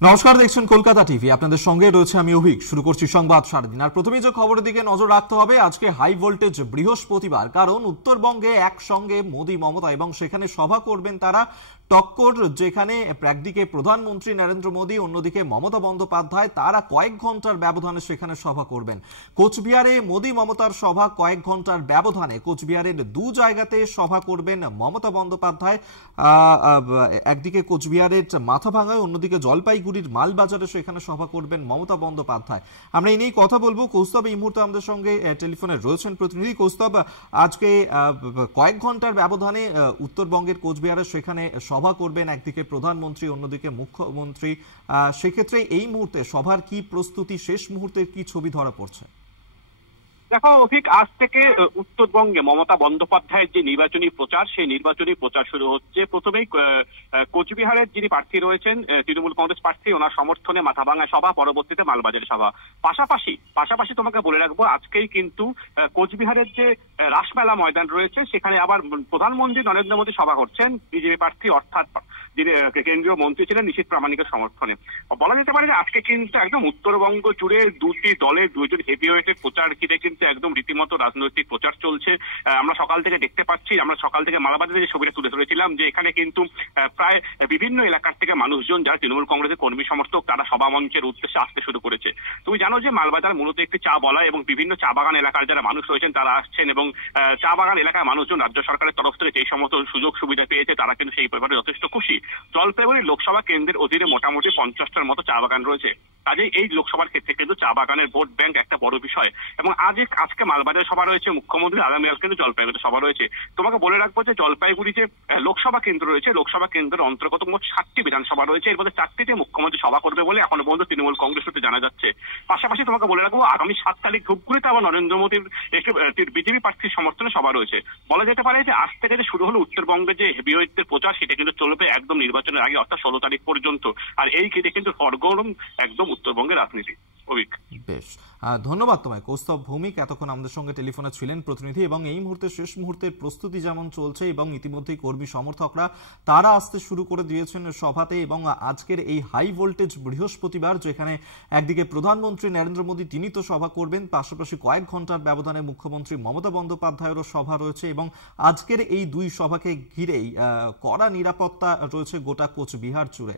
নমস্কার, দেখছেন কলকাতা টিভি। আপনাদের সঙ্গে রয়েছে আমি অভিক। শুরু করছি সংবাদ সারাদিন। আর প্রথমেই যে খবরের দিকে নজর রাখতে হবে, আজকে হাই ভোল্টেজ বৃহস্পতিবার, কারণ উত্তরবঙ্গে একসঙ্গে মোদী মমতা এবং সেখানে সভা করবেন তারা। টক্কর, যেখানে একদিকে প্রধানমন্ত্রী নরেন্দ্র মোদী, অন্যদিকে মমতা বন্দ্যোপাধ্যায়, তারা কয়েক ঘন্টার ব্যবধানে সেখানে সভা করবেন। কোচবিহারে মোদী মমতার সভা কয়েক ঘন্টার ব্যবধানে। কোচবিহারের দু জায়গাতে সভা করবেন মমতা বন্দ্যোপাধ্যায়। একদিকে কোচবিহারের মাথাভাঙায়, অন্যদিকে জলপাইগুড়ির মালবাজারে সেখানে সভা করবেন মমতা বন্দ্যোপাধ্যায়। আমরা এই নিয়েই কথা বলবো। কৌস্তব এই মুহূর্তে আমাদের সঙ্গে টেলিফোনে রয়েছেন প্রতিনিধি। কৌস্তব, আজকে কয়েক ঘন্টার ব্যবধানে উত্তরবঙ্গের কোচবিহারে সেখানে সভা করবেন একদিকে প্রধানমন্ত্রী, অন্যদিকে মুখ্যমন্ত্রী। সেক্ষেত্রে এই মুহূর্তে সভার কি প্রস্তুতি, শেষ মুহূর্তের কি ছবি ধরা পড়ছে? দেখো অভিক, আজ থেকে উত্তরবঙ্গে মমতা বন্দ্যোপাধ্যায়ের যে নির্বাচনী প্রচার, সেই নির্বাচনী প্রচার শুরু হচ্ছে। প্রথমেই কোচবিহারের যিনি প্রার্থী রয়েছেন, তৃণমূল কংগ্রেস প্রার্থী, ওনার সমর্থনে মাথাভাঙায় সভা, পরবর্তীতে মালবাজারে সভা। পাশাপাশি তোমাকে বলে রাখবো, আজকেই কিন্তু কোচবিহারের যে রাসমেলা ময়দান রয়েছে, সেখানে আবার প্রধানমন্ত্রী নরেন্দ্র মোদী সভা করছেন বিজেপি প্রার্থী, অর্থাৎ যিনি কেন্দ্রীয় মন্ত্রী ছিলেন নিশীথ প্রামাণিকের সমর্থনে। বলা যেতে পারে যে আজকে কিন্তু একদম উত্তরবঙ্গ জুড়ে দুটি দলের দুইজন হেভিওয়েটের প্রচার ঘিরে কিন্তু একদম রীতিমতো রাজনৈতিক প্রচার চলছে। আমরা সকাল থেকে দেখতে পাচ্ছি, আমরা সকাল থেকে মালাবাজারে যে ছবিটা তুলে ধরেছিলাম, যে এখানে কিন্তু প্রায় বিভিন্ন এলাকার থেকে মানুষজন, যারা তৃণমূল কংগ্রেসের কর্মী সমর্থক, তারা সভা মঞ্চের উদ্দেশ্যে আসতে শুরু করেছে। তুমি জানো যে মালবাজার মূলত একটি চা বলা, এবং বিভিন্ন চা বাগান এলাকার যারা মানুষ রয়েছেন তারা আসছেন, এবং চা বাগান এলাকার মানুষজন রাজ্য সরকারের তরফ থেকে যে সমস্ত সুযোগ সুবিধা পেয়েছে তারা কিন্তু সেই ব্যাপারে যথেষ্ট খুশি। জলপাইগুড়ি লোকসভা কেন্দ্রের অধীনে মোটামুটি 50টার মতো চা বাগান রয়েছে। কাজেই এই লোকসভার ক্ষেত্রে কিন্তু চা বাগানের ভোট ব্যাংক একটা বড় বিষয়। এবং আজকে মালবাজারে সভা রয়েছে মুখ্যমন্ত্রী, আগামীকাল কিন্তু জলপাইগুড়িতে সভা রয়েছে। তোমাকে বলে রাখবো যে জলপাইগুড়ি যে লোকসভা কেন্দ্র রয়েছে, লোকসভা কেন্দ্রের অন্তর্গত মোট 7টি বিধানসভা রয়েছে। এর মধ্যে 4টিতে মুখ্যমন্ত্রী সভা করবে বলে এখনো পর্যন্ত তৃণমূল কংগ্রেস সূত্রে জানা যাচ্ছে। পাশাপাশি তোমাকে বলে রাখবো, আগামী 7 তারিখ ধূপগুড়িতে আবার নরেন্দ্র মোদীর একটি বিজেপি প্রার্থীর সমর্থনে সভা রয়েছে। বলা যেতে পারে যে আজ থেকে যে শুরু হলো উত্তরবঙ্গে যে হেভিওয়েটদের প্রচার, সেটা কিন্তু চলবে একদম নির্বাচনের আগে, অর্থাৎ 16 তারিখ পর্যন্ত। আর এই ঘিরে কিন্তু সরগরম একদম উত্তরবঙ্গের রাজনীতি। বেশ, ধন্যবাদ তোমায় কৌস্তব ভৌমিক। এতক্ষণ আমাদের সঙ্গে টেলিফোনে ছিলেন প্রতিনিধি। এবং এই মুহূর্তে শেষ মুহূর্তের প্রস্তুতি যেমন চলছে, এবং ইতিমধ্যেই কর্মী সমর্থকরা তারা আসতে শুরু করে দিয়েছেন সভাতে। এবং আজকের এই হাই ভোল্টেজ বৃহস্পতিবার, যেখানে একদিকে প্রধানমন্ত্রী নরেন্দ্র মোদী, তিনি তো সভা করবেন, পাশাপাশি কয়েক ঘন্টার ব্যবধানে মুখ্যমন্ত্রী মমতা বন্দ্যোপাধ্যায়েরও সভা রয়েছে। এবং আজকের এই দুই সভাকে ঘিরেই কড়া নিরাপত্তা রয়েছে গোটা কোচবিহার জুড়ে।